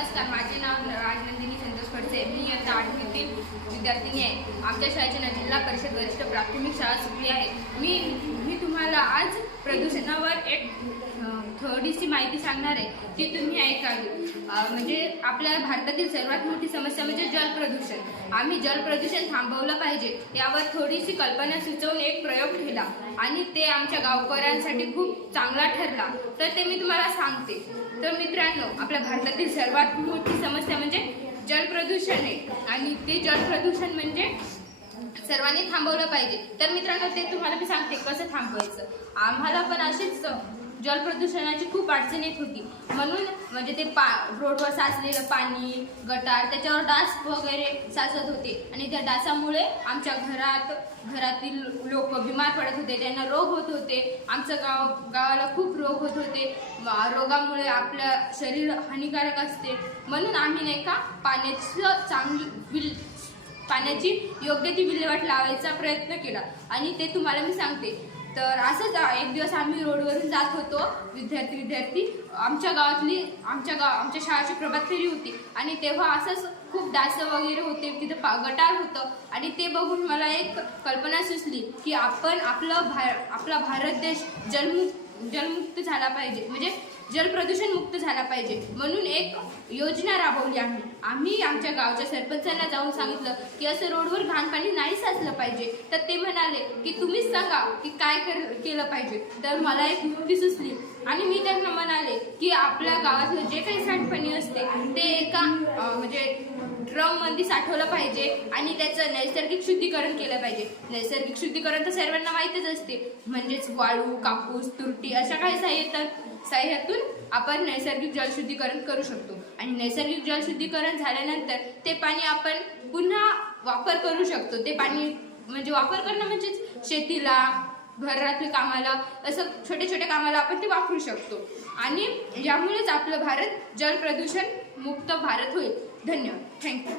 नमस्कार, माझे नाव राजनंदिनी संतोष खडसे. मी इयत्ता 8वीतील विद्यार्थिनी आहे. आमच्या शाळेचे जिल्हा परिषद वरिष्ठ प्राथमिक शाळा सुटली आहे. मी तुम्हाला आज प्रदूषणावर एक थोडीशी माहिती सांगणार आहे, ती तुम्ही ऐकावी. म्हणजे आपल्या भारतातील सर्वात मोठी समस्या म्हणजे जलप्रदूषण. आम्ही जलप्रदूषण थांबवलं पाहिजे यावर थोडीशी कल्पना सुचवून एक प्रयोग केला आणि ते आमच्या गावकऱ्यांसाठी खूप चांगला ठरला. तर ते मी तुम्हाला सांगते. तर मित्रांनो, आपल्या भारतातील सर्वात मोठी समस्या म्हणजे जलप्रदूषण आहे आणि ते जलप्रदूषण म्हणजे सर्वांनी थांबवलं पाहिजे. तर मित्रांनो, ते तुम्हाला मी सांगते कसं थांबवायचं. आम्हाला पण अशीच जलप्रदूषणाची खूप अडचण येत होती. म्हणून म्हणजे ते रोडवर साचलेलं पाणी, गटार, त्याच्यावर डास वगैरे साचत होते आणि त्या डासामुळे आमच्या घरातील लोक बिमार पडत होते, त्यांना रोग होत होते. आमचं गावाला खूप रोग होत होते. रोगामुळे आपलं शरीर हानिकारक असते. म्हणून आम्ही नाही का पाण्याची योग्य ती विल्हेवाट लावायचा प्रयत्न केला आणि ते तुम्हाला मी सांगते. तर असंच एक दिवस आम्ही रोडवरून जात होतो, विद्यार्थी आमच्या शाळेची प्रभात फेरी होती आणि तेव्हा असंच खूप डास वगैरे होते, तिथं गटार होतं आणि ते बघून मला एक कल्पना सुचली की आपला भारत देश जलमुक्त झाला पाहिजे, म्हणजे जलप्रदूषण मुक्त झाला पाहिजे. म्हणून एक योजना राबवली आम्ही आमच्या गावच्या सरपंचांना जाऊन सांगितलं की असं रोडवर घाण पाणी नाही साचलं पाहिजे. तर ते म्हणाले की तुम्हीच सांगा की काय केलं पाहिजे. तर मला एक युक्ती सुचली आणि मी त्यांना म्हणाले की आपल्या गावातलं जे काही सांडपाणी असते ते एका म्हणजे ड्रम मध्ये साठवलं पाहिजे आणि त्याचं नैसर्गिक शुद्धीकरण केलं पाहिजे. नैसर्गिक शुद्धीकरण तर सर्वांना माहीतच असते, म्हणजेच वाळू, कापूस, तुरटी अशा काही साह्यातून आपण नैसर्गिक जलशुद्धीकरण करू शकतो. आणि नैसर्गिक जलशुद्धीकरण झाल्यानंतर ते पाणी आपण पुन्हा वापर करू शकतो. ते पाणी म्हणजे वापर करणं म्हणजे शेतीला, घरातल्या कामाला, असं छोट्या कामाला आपण ते वापरू शकतो आणि यामुळेच आपलं भारत जलप्रदूषण मुक्त भारत होईल. धन्यवाद. थँक्यू.